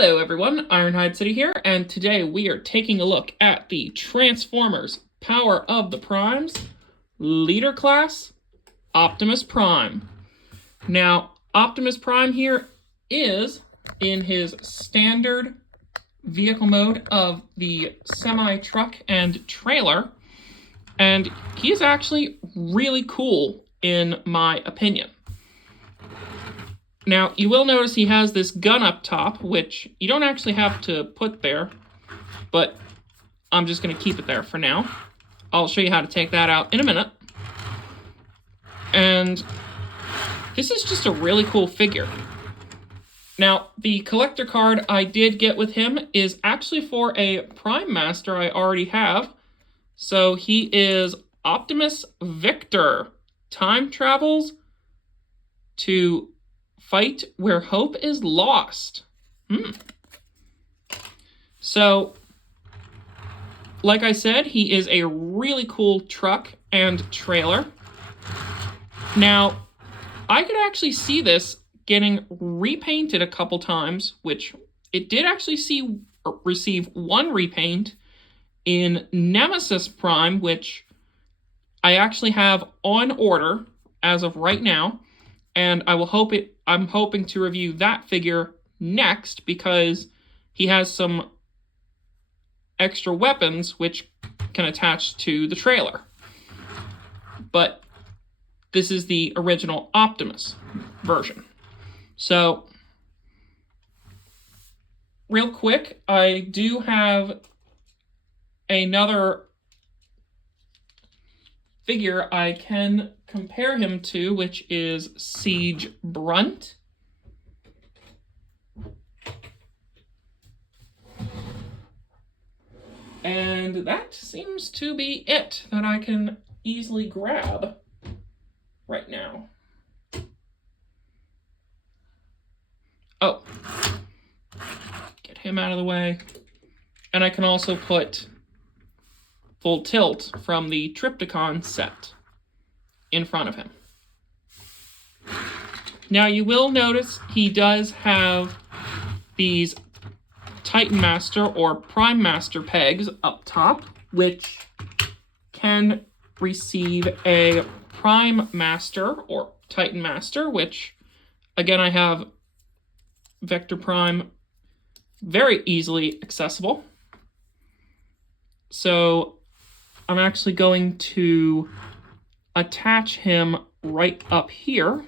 Hello everyone, Ironhide City here, and today we are taking a look at the Transformers Power of the Primes Leader Class Optimus Prime. Now, Optimus Prime here is in his standard vehicle mode of the semi-truck and trailer, and he is actually really cool in my opinion. Now, you will notice he has this gun up top, which you don't actually have to put there, but I'm just going to keep it there for now. I'll show you how to take that out in a minute. And this is just a really cool figure. Now, the collector card I did get with him is actually for a Prime Master I already have. So he is Optimus Victor. Time travels to fight where hope is lost. So, like I said, he is a really cool truck and trailer. Now, I could actually see this getting repainted a couple times, which it did actually receive one repaint in Nemesis Prime, which I actually have on order as of right now. And I'm hoping to review that figure next because he has some extra weapons which can attach to the trailer. But this is the original Optimus version. So, real quick, I do have another figure I can compare him to, which is Siege Brunt. And that seems to be it that I can easily grab right now. Oh, get him out of the way. And I can also put Full Tilt from the Trypticon set in front of him. Now you will notice he does have these Titan Master or Prime Master pegs up top, which can receive a Prime Master or Titan Master, which again I have Vector Prime very easily accessible. So I'm actually going to attach him right up here.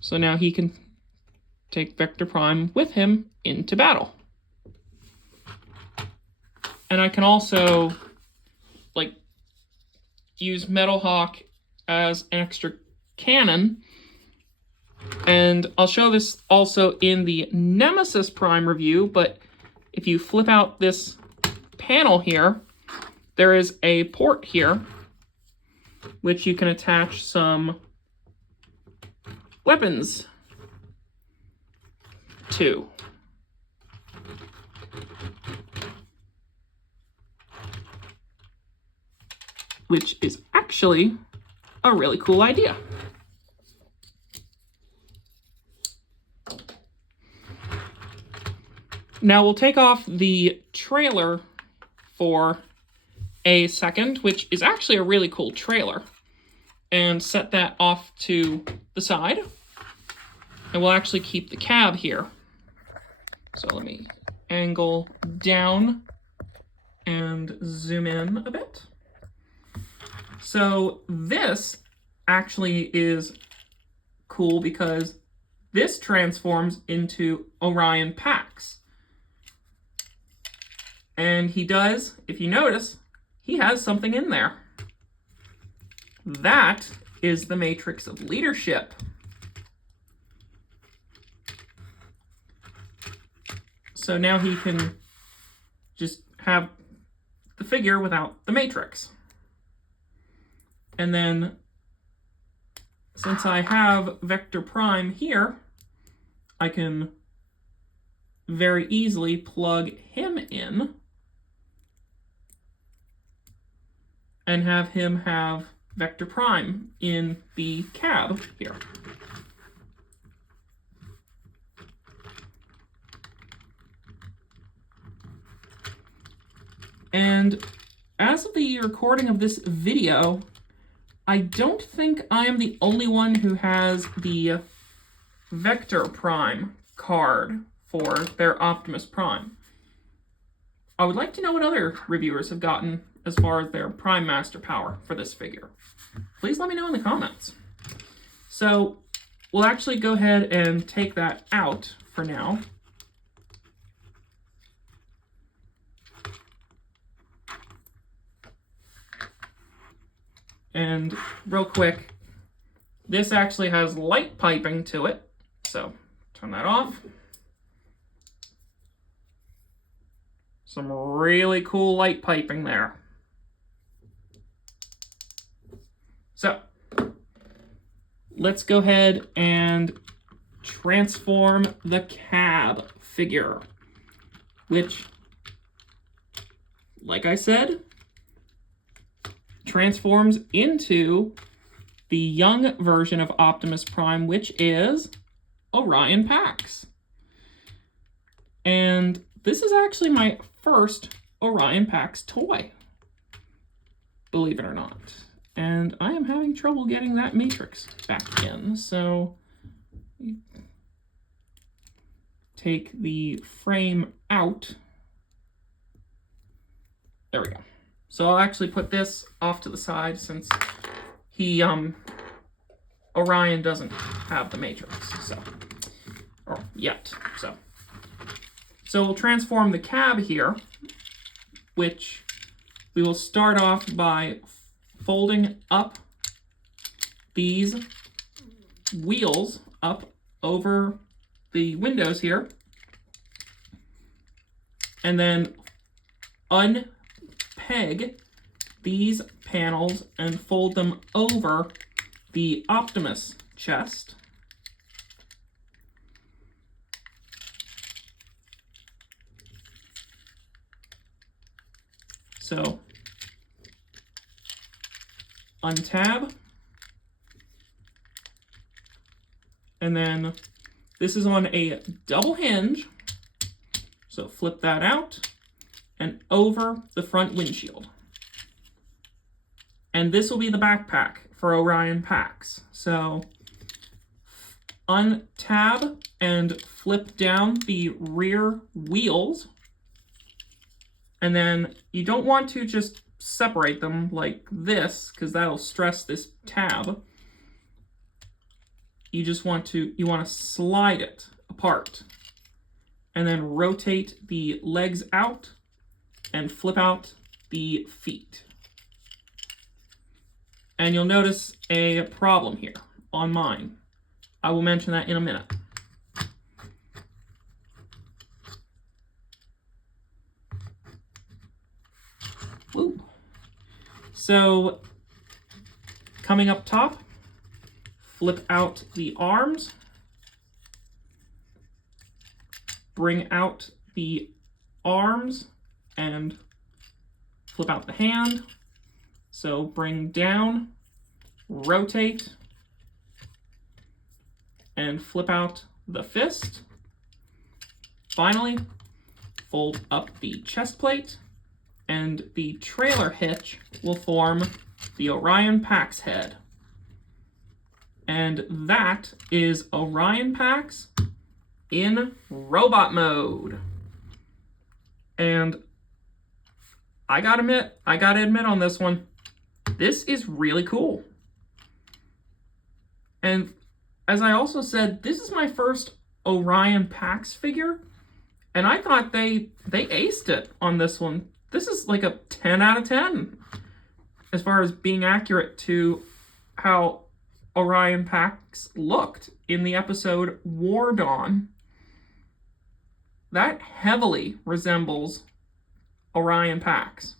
So now he can take Vector Prime with him into battle. And I can also use Metal Hawk as an extra cannon. And I'll show this also in the Nemesis Prime review, but if you flip out this panel here, there is a port here which you can attach some weapons to. Which is actually a really cool idea. Now we'll take off the trailer for a second, which is actually a really cool trailer, and set that off to the side. And we'll actually keep the cab here. So let me angle down and zoom in a bit. So this actually is cool because this transforms into Orion Pax. And he does, if you notice, he has something in there. That is the Matrix of Leadership. So now he can just have the figure without the Matrix. And then, since I have Vector Prime here, I can very easily plug him in and have him have Vector Prime in the cab here. And as of the recording of this video, I don't think I am the only one who has the Vector Prime card for their Optimus Prime. I would like to know what other reviewers have gotten as far as their Prime Master Power for this figure. Please let me know in the comments. So we'll actually go ahead and take that out for now. And real quick, this actually has light piping to it. So turn that off. Some really cool light piping there. So let's go ahead and transform the cab figure, which, like I said, transforms into the young version of Optimus Prime, which is Orion Pax. And this is actually my first Orion Pax toy, believe it or not. And I am having trouble getting that matrix back in, so take the frame out. There we go. So I'll actually put this off to the side since Orion doesn't have the matrix, or yet. So we'll transform the cab here, which we will start off by folding up these wheels up over the windows here, and then unpeg these panels and fold them over the Optimus chest. So untab, and then this is on a double hinge, so flip that out and over the front windshield. And this will be the backpack for Orion Pax. So untab and flip down the rear wheels, and then you don't want to just separate them like this because that'll stress this tab. You want to slide it apart and then rotate the legs out and flip out the feet. And you'll notice a problem here on mine. I will mention that in a minute. Ooh. So coming up top, flip out the arms, bring out the arms and flip out the hand. So bring down, rotate, and flip out the fist. Finally, fold up the chest plate, and the trailer hitch will form the Orion Pax head. And that is Orion Pax in robot mode. And I gotta admit on this one, this is really cool. And as I also said, this is my first Orion Pax figure, and I thought they aced it on this one. This is like a 10 out of 10 as far as being accurate to how Orion Pax looked in the episode War Dawn. That heavily resembles Orion Pax.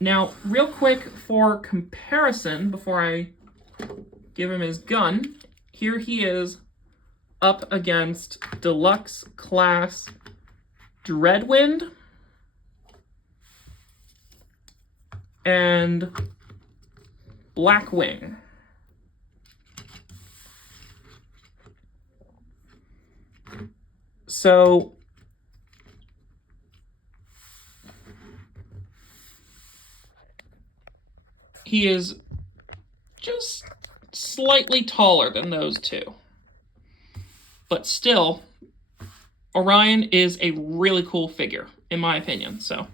Now, real quick for comparison, before I give him his gun, here he is up against Deluxe Class Dreadwind and Blackwing. So he is just slightly taller than those two. But still, Orion is a really cool figure, in my opinion. So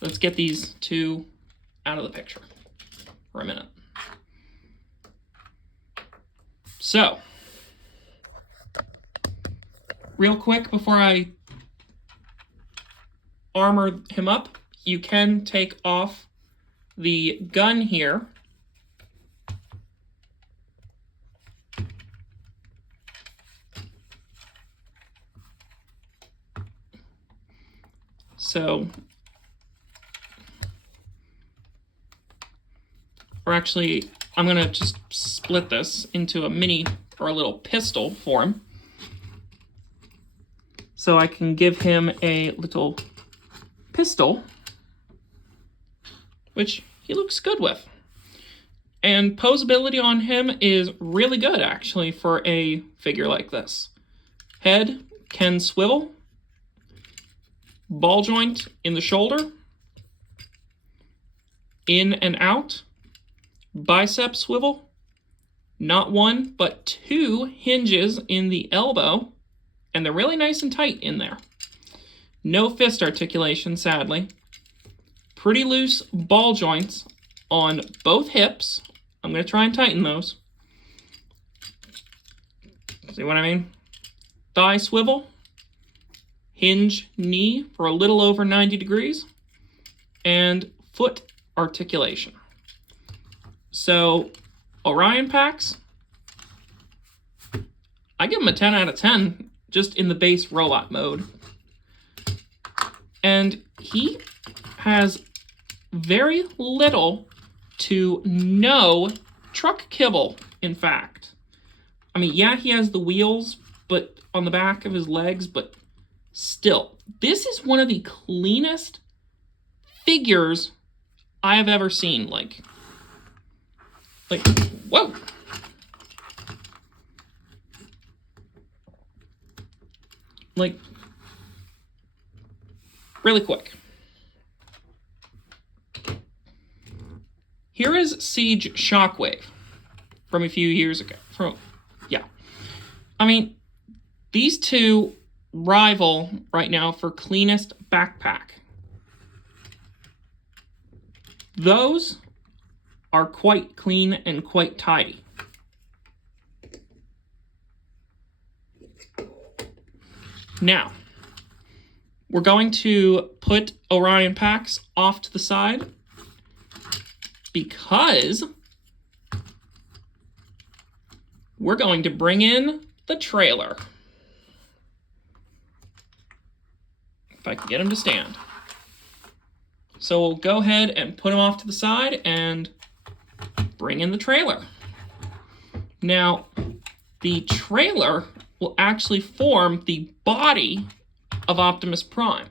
let's get these two out of the picture for a minute. So, real quick before I armor him up, you can take off the gun here. So, or actually, I'm going to just split this into a mini or a little pistol for him. So I can give him a little pistol, which he looks good with. And posability on him is really good, actually, for a figure like this. Head can swivel. Ball joint in the shoulder. In and out. Bicep swivel. Not one, but two hinges in the elbow. And they're really nice and tight in there. No fist articulation, sadly. Pretty loose ball joints on both hips. I'm going to try and tighten those. See what I mean? Thigh swivel. Hinge knee for a little over 90 degrees. And foot articulation. So, Orion packs, I give them a 10 out of 10 just in the base robot mode. And he has very little to no truck kibble, in fact. I mean, yeah, he has the wheels but on the back of his legs, but still, this is one of the cleanest figures I have ever seen. Like, whoa. Like, really quick. Here is Siege Shockwave from a few years ago. I mean, these two rival right now for cleanest backpack. Those are quite clean and quite tidy. Now, we're going to put Orion packs off to the side because we're going to bring in the trailer. If I can get him to stand. So we'll go ahead and put him off to the side and bring in the trailer. Now, the trailer will actually form the body of Optimus Prime,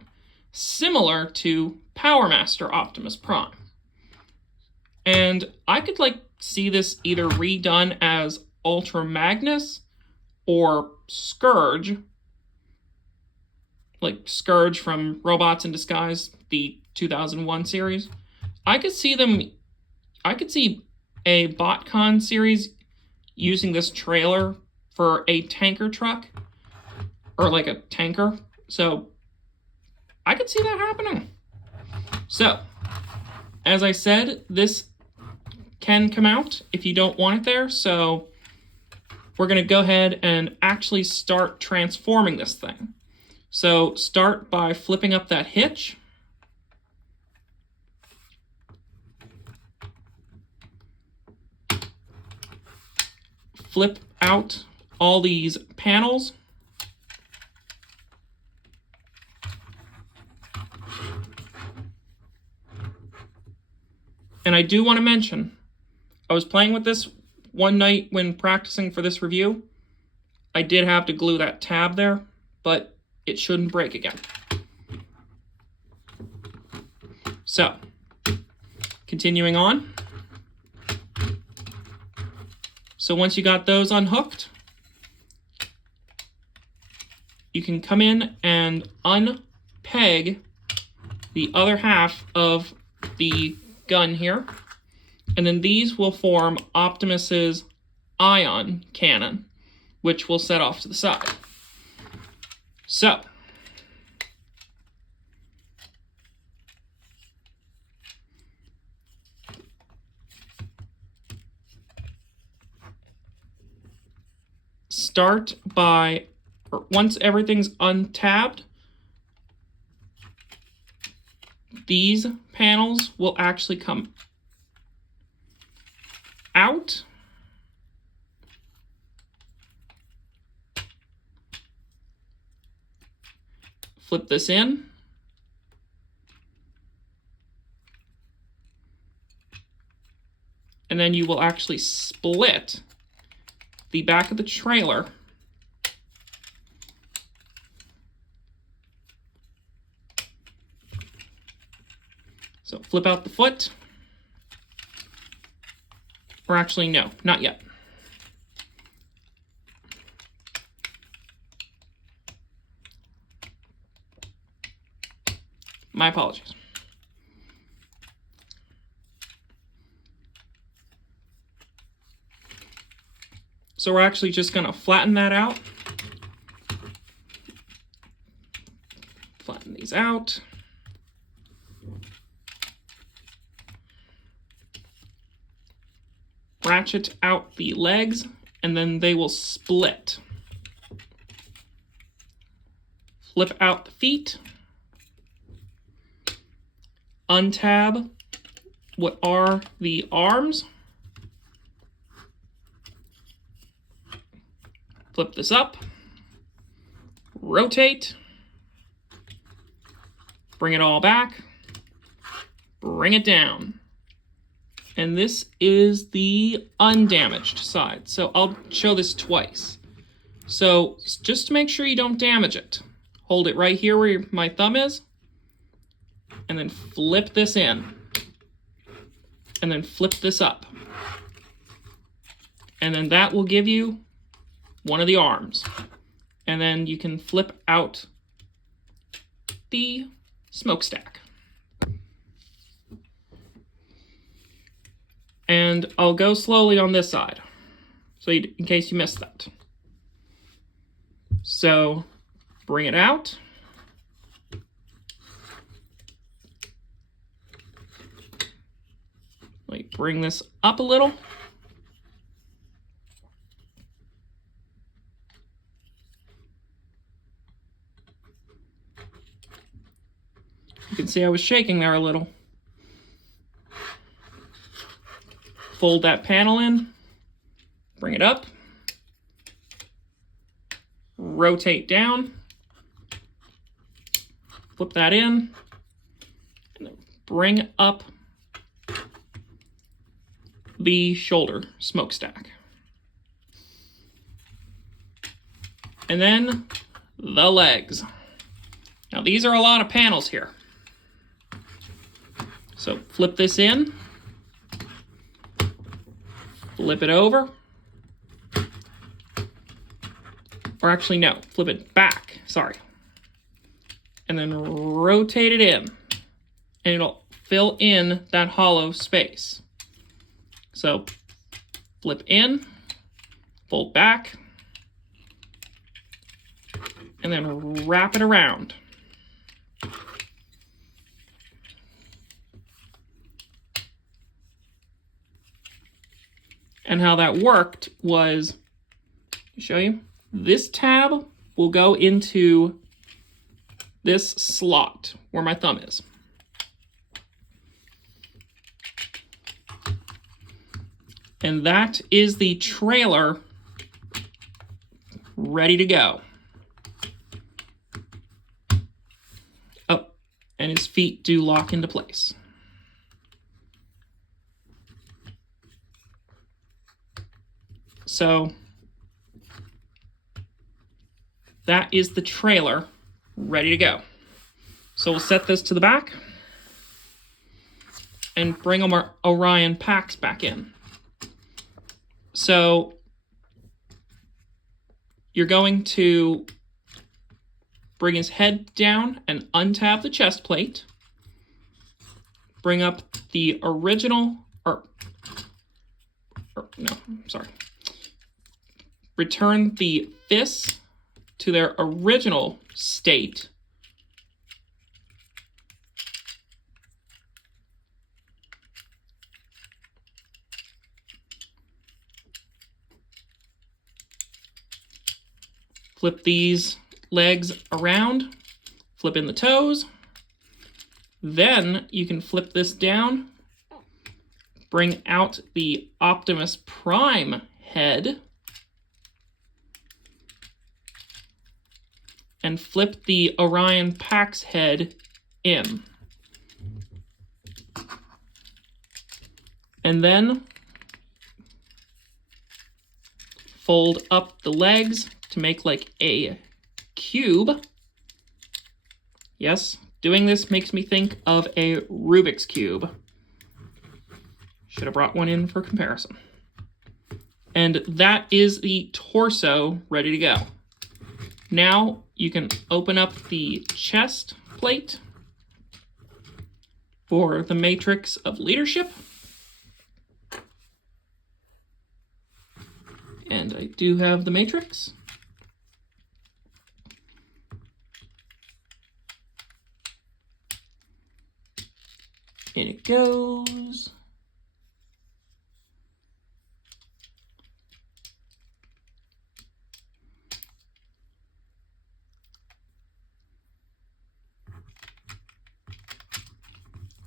similar to Power Master Optimus Prime. And I could see this either redone as Ultra Magnus or Scourge, like Scourge from Robots in Disguise, the 2001 series. I could see a BotCon series using this trailer for a tanker truck, or like a tanker. So I could see that happening. So, as I said, this can come out if you don't want it there. So we're going to go ahead and actually start transforming this thing. So start by flipping up that hitch. Flip out all these panels. And I do want to mention, I was playing with this one night when practicing for this review. I did have to glue that tab there, but it shouldn't break again. So, continuing on. So once you got those unhooked, you can come in and unpeg the other half of the gun here. And then these will form Optimus's ion cannon, which we'll set off to the side. So, start by, once everything's untabbed, these panels will actually come out. Flip this in. And then you will actually split the back of the trailer so flip out the foot. Or actually, no, not yet. My apologies. So we're actually just going to flatten that out. Flatten these out. Ratchet out the legs, and then they will split. Flip out the feet. Untab what are the arms. Flip this up. Rotate. Bring it all back. Bring it down. And this is the undamaged side. So I'll show this twice. So just to make sure you don't damage it, hold it right here where my thumb is, and then flip this in. And then flip this up. And then that will give you one of the arms. And then you can flip out the smokestack. And I'll go slowly on this side, so in case you missed that. So bring it out. Let me bring this up a little. You can see I was shaking there a little. Fold that panel in, bring it up, rotate down, flip that in, and then bring up the shoulder smokestack. And then the legs. Now these are a lot of panels here. So flip this in. Flip it over. Or actually, no, flip it back, sorry. And then rotate it in. And it'll fill in that hollow space. So flip in, fold back, and then wrap it around. And how that worked was, I'll show you, this tab will go into this slot where my thumb is. And that is the trailer ready to go. Oh, and his feet do lock into place. So that is the trailer ready to go. So we'll set this to the back and bring our Orion packs back in. So you're going to bring his head down and untab the chest plate. Bring up the original, or no, sorry. Return the fists to their original state. Flip these legs around, flip in the toes. Then you can flip this down, bring out the Optimus Prime head, and flip the Orion Pax head in. And then fold up the legs to make like a cube. Yes, doing this makes me think of a Rubik's Cube. Should have brought one in for comparison. And that is the torso ready to go. Now you can open up the chest plate for the Matrix of Leadership. And I do have the Matrix. In it goes.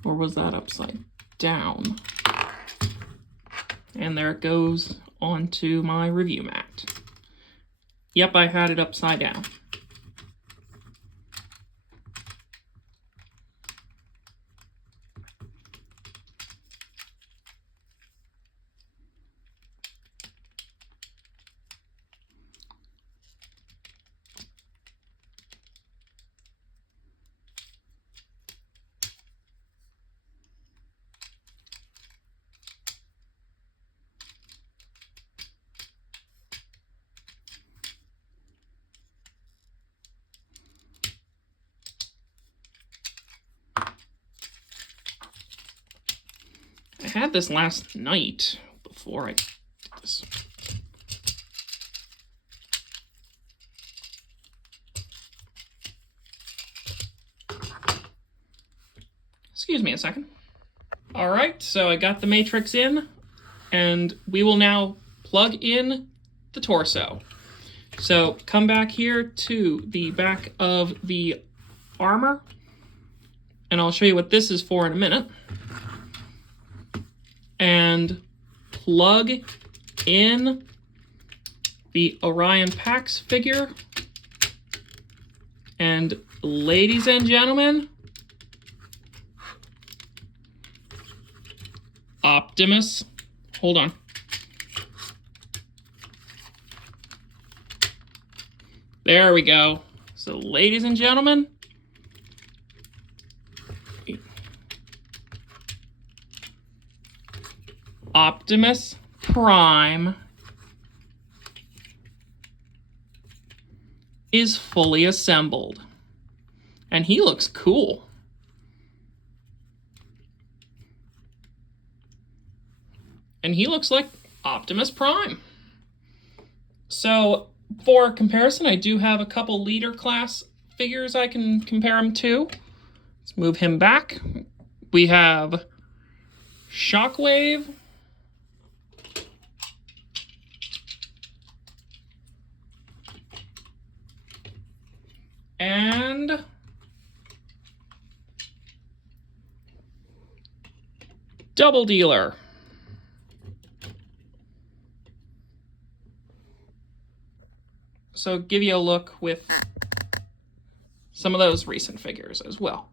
Or was that upside down? And there it goes onto my review mat. Yep, I had it upside down. I had this last night before I did this. Excuse me a second. All right, so I got the Matrix in, and we will now plug in the torso. So come back here to the back of the armor, and I'll show you what this is for in a minute. And plug in the Orion Pax figure. And ladies and gentlemen, Optimus, hold on. There we go. So ladies and gentlemen, Optimus Prime is fully assembled. And he looks cool. And he looks like Optimus Prime. So, for comparison, I do have a couple leader class figures I can compare him to. Let's move him back. We have Shockwave. And Double Dealer. So give you a look with some of those recent figures as well.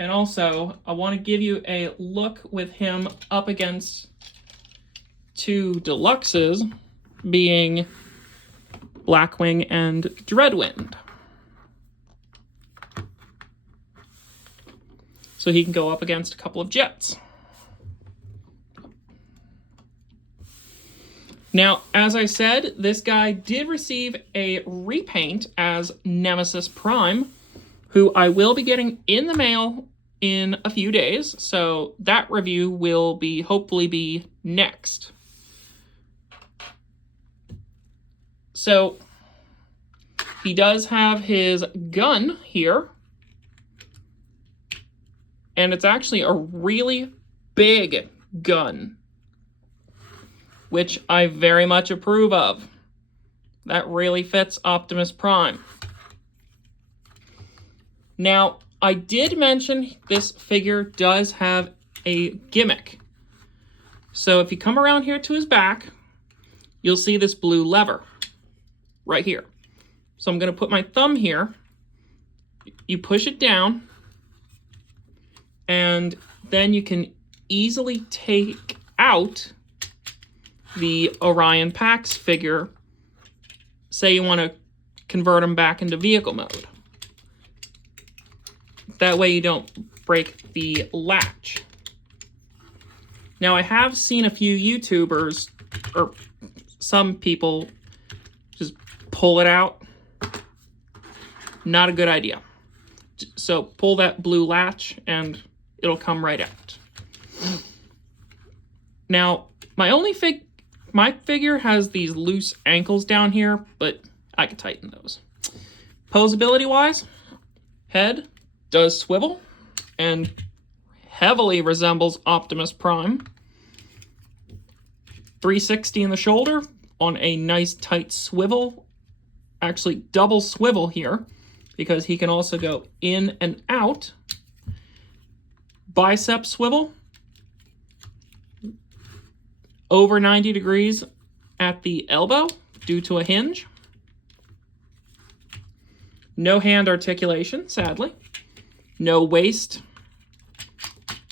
And also, I want to give you a look with him up against two deluxes, being Blackwing and Dreadwind. So he can go up against a couple of jets. Now, as I said, this guy did receive a repaint as Nemesis Prime, who I will be getting in the mail in a few days, so that review will be hopefully be next. So he does have his gun here, and it's actually a really big gun, which I very much approve of. That really fits Optimus Prime. Now, I did mention this figure does have a gimmick. So if you come around here to his back, you'll see this blue lever right here. So I'm going to put my thumb here. You push it down, and then you can easily take out the Orion Pax figure. Say you want to convert them back into vehicle mode. That way you don't break the latch. Now, I have seen a few YouTubers, or some people, just pull it out. Not a good idea. So pull that blue latch and it'll come right out. Now, my figure has these loose ankles down here, but I can tighten those. Posability-wise, head does swivel and heavily resembles Optimus Prime. 360 in the shoulder on a nice tight swivel. Actually, double swivel here because he can also go in and out. Bicep swivel. Over 90 degrees at the elbow due to a hinge. No hand articulation, sadly. No waist.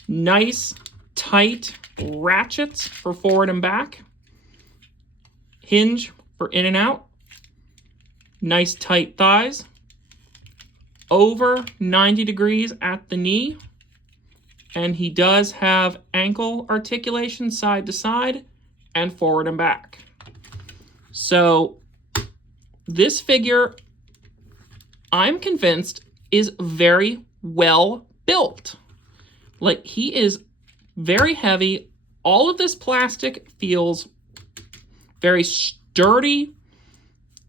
Nice, tight ratchets for forward and back. Hinge for in and out. Nice, tight thighs. Over 90 degrees at the knee. And he does have ankle articulation side to side and forward and back. So this figure, I'm convinced, is very well built. Like, he is very heavy. All of this plastic feels very sturdy.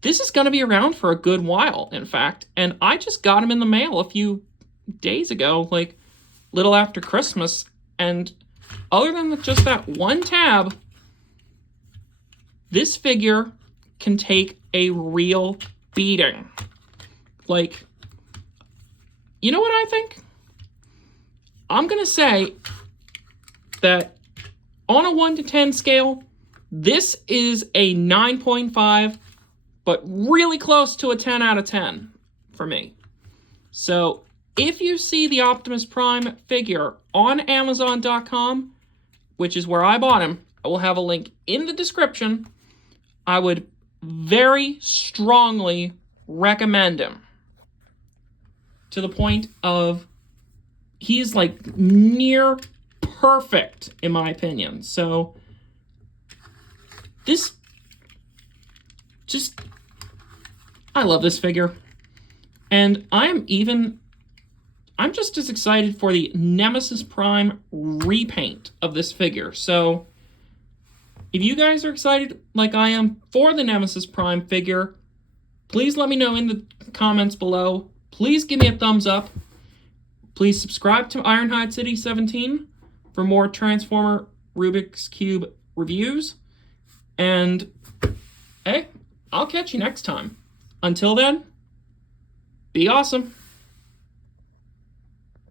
This is going to be around for a good while, in fact. And I just got him in the mail a few days ago, like little after Christmas. And other than just that one tab, this figure can take a real beating. Like, you know what I think? I'm going to say that on a 1 to 10 scale, this is a 9.5, but really close to a 10 out of 10 for me. So if you see the Optimus Prime figure on Amazon.com, which is where I bought him, I will have a link in the description. I would very strongly recommend him. To the point of, he's like near perfect in my opinion. So this just, I love this figure. And I'm just as excited for the Nemesis Prime repaint of this figure. So if you guys are excited like I am for the Nemesis Prime figure, please let me know in the comments below. Please give me a thumbs up. Please subscribe to Ironhide City 17 for more Transformer Rubik's Cube reviews. And hey, I'll catch you next time. Until then, be awesome.